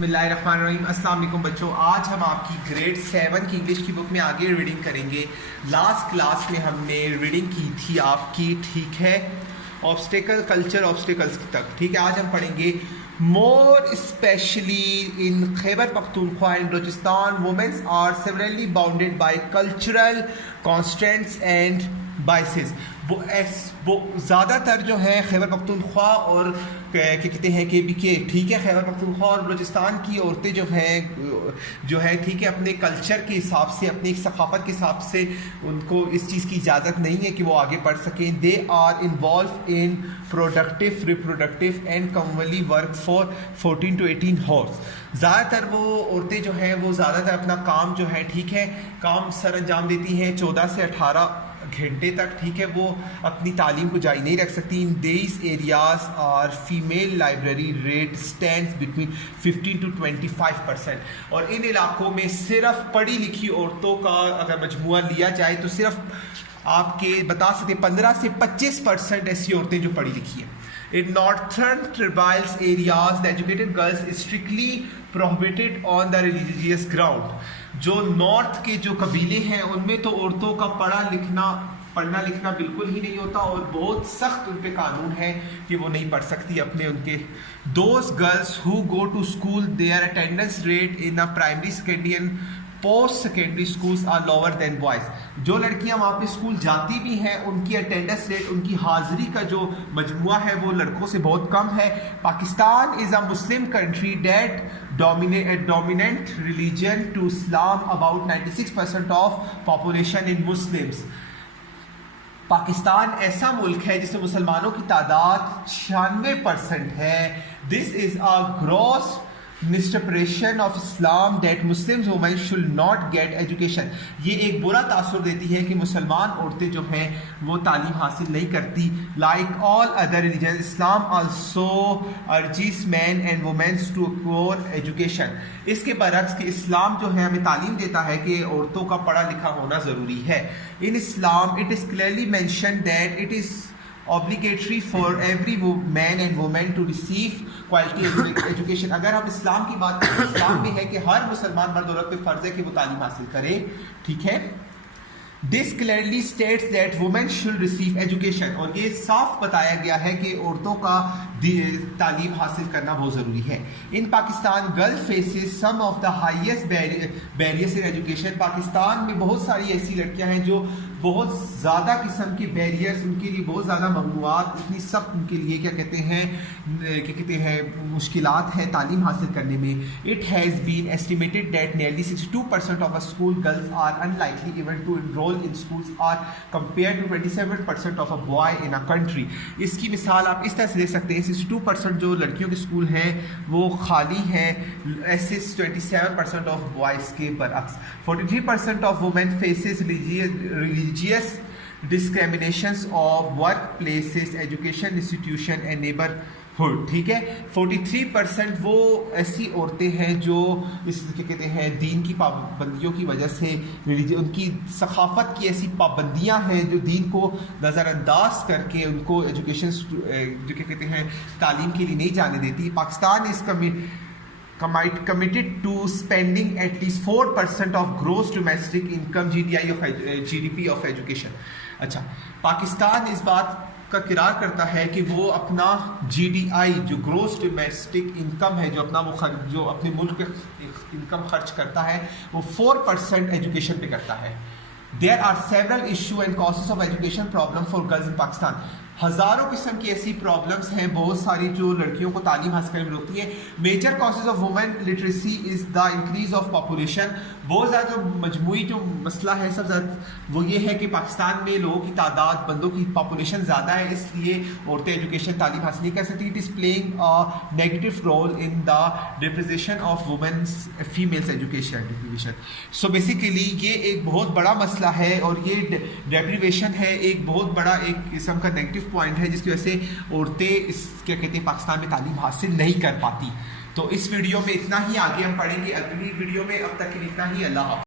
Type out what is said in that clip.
بسم اللہ الرحمن الرحیم۔ السلام علیکم بچوں، آج ہم آپ کی گریڈ 7 کی انگلش کی بک میں آگے ریڈنگ کریں گے۔ لاسٹ کلاس میں ہم نے ریڈنگ کی تھی آپ کی، ٹھیک ہے، آبسٹیکل کلچر آبسٹیکلس تک، ٹھیک ہے۔ آج ہم پڑھیں گے more especially in Khyber Pakhtunkhwa and Balochistan women's are severely bounded by cultural constraints and biases. وہ زیادہ تر جو ہے خیبر پختونخوا اور کیا کہتے ہیں کہ ٹھیک ہے، خیبر پختونخوا اور بلوچستان کی عورتیں جو ہے ٹھیک ہے، اپنے کلچر کے حساب سے، اپنی ثقافت کے حساب سے ان کو اس چیز کی اجازت نہیں ہے کہ وہ آگے پڑھ سکیں۔ They are involve in productive reproductive and community work for 14 to 18 hours۔ زیادہ تر وہ عورتیں جو ہیں وہ زیادہ تر اپنا کام جو ہے ٹھیک ہے، کام سر انجام دیتی ہیں 14 سے 18 گھنٹے تک، ٹھیک ہے۔ وہ اپنی تعلیم کو جاری نہیں رکھ سکتی۔ In these areas are female literacy rate stands between 15 to 25%۔ اور ان علاقوں میں صرف پڑھی لکھی عورتوں کا اگر مجموعہ لیا جائے تو صرف آپ کے بتا سکتے 15 سے 25% ایسی عورتیں جو پڑھی لکھی ہیں۔ In northern tribal areas, the educated girls is strictly prohibited on the religious ground۔ جو نارتھ کے جو قبیلے ہیں ان میں تو عورتوں کا پڑھنا لکھنا بالکل ہی نہیں ہوتا، اور بہت سخت ان پہ قانون ہے کہ وہ نہیں پڑھ سکتی اپنے ان کے۔ Those girls who go to school, their attendance rate in the primary, secondary and post secondary schools are lower than boys۔ جو لڑکیاں وہاں پہ اسکول جاتی بھی ہیں ان کی اٹینڈنس ریٹ، ان کی حاضری کا جو مجموعہ ہے وہ لڑکوں سے بہت کم ہے۔ Pakistan is a Muslim country that dominant religion to Islam, about 96% of population in Muslims۔ Pakistan ایسا ملک ہے جس میں مسلمانوں کی تعداد 96% ہے۔ This is a gross misrepresentation of Islam that Muslim women should not get education۔ یہ ایک برا تاثر دیتی ہے کہ مسلمان عورتیں جو ہیں وہ تعلیم حاصل نہیں کرتی۔ Like all other religions, Islam also urges men and women to acquire education۔ اس کے برعکس کہ اسلام جو ہے ہمیں تعلیم دیتا ہے کہ عورتوں کا پڑھا لکھا ہونا ضروری ہے۔ In Islam it is clearly mentioned that it is obligatory for every man and woman to receive quality education۔ اگر ہم اسلام کی بات کریں، اسلام میں ہے کہ ہر مسلمان مرد عورت پہ فرض ہے کہ وہ تعلیم حاصل کرے، ٹھیک ہے۔ This clearly states that women should receive education۔ اور یہ صاف بتایا گیا ہے کہ عورتوں کا تعلیم حاصل کرنا بہت ضروری ہے۔ In Pakistan, girl faces some of the highest barriers in education۔ Pakistan میں بہت ساری ایسی لڑکیاں ہیں جو بہت زیادہ قسم کے بیریئرز، ان کے لیے بہت زیادہ ممنوعات، اتنی سخت ان کے لیے کیا کہتے ہیں مشکلات ہیں تعلیم حاصل کرنے میں۔ It has been estimated that nearly 62% of school girls are unlikely even to enroll in schools are compared to 27% of a boy in a country۔ اس کی مثال آپ اس طرح سے دے سکتے ہیں، 62% جو لڑکیوں کے اسکول ہیں وہ خالی ہیں، ایسے 27% of boys کے برعکس۔ 43% of women faces religious discriminations of work places, education institution and neighborhood، ٹھیک ہے۔ 43% وہ ایسی عورتیں ہیں جو اس کیا کہتے ہیں دین کی پابندیوں کی وجہ سے، ان کی ثقافت کی ایسی پابندیاں ہیں جو دین کو نظر انداز کر کے ان کو ایجوکیشن جو کیا کہتے ہیں تعلیم کے لیے نہیں جانے دیتی۔ Pakistan is committed to spending at least 4% of gross domestic income GDP of education۔ اچھا، پاکستان اس بات کا قرار کرتا ہے کہ وہ اپنا GDI جو گروس ڈومیسٹک انکم ہے، جو اپنے ملک پہ انکم خرچ کرتا ہے، وہ 4% ایجوکیشن پہ کرتا ہے۔ There are several issues and causes of education problem for girls in Pakistan۔ ہزاروں قسم کی ایسی پرابلمس ہیں بہت ساری جو لڑکیوں کو تعلیم حاصل کرنے میں روکتی ہیں۔ Major causes of women literacy is the increase of population. بہت زیادہ جو مجموعی جو مسئلہ ہے سب زیادہ وہ یہ ہے کہ پاکستان میں لوگوں کی تعداد، بندوں کی پاپولیشن زیادہ ہے، اس لیے عورتیں ایجوکیشن تعلیم حاصل نہیں کر سکتی۔ It is playing a negative role in the depreciation of women's females education. So basically یہ ایک بہت بڑا مسئلہ ہے، اور یہ ڈیپریویشن ہے ایک بہت بڑا ایک قسم کا نیگیٹو پوائنٹ ہے جس کی وجہ سے عورتیں کیا کہتے ہیں پاکستان میں تعلیم حاصل نہیں کر پاتی۔ تو اس ویڈیو میں اتنا ہی، آگے ہم پڑھیں گے اگلی ویڈیو میں۔ اب تک کے لیے اتنا ہی، اللہ حافظ۔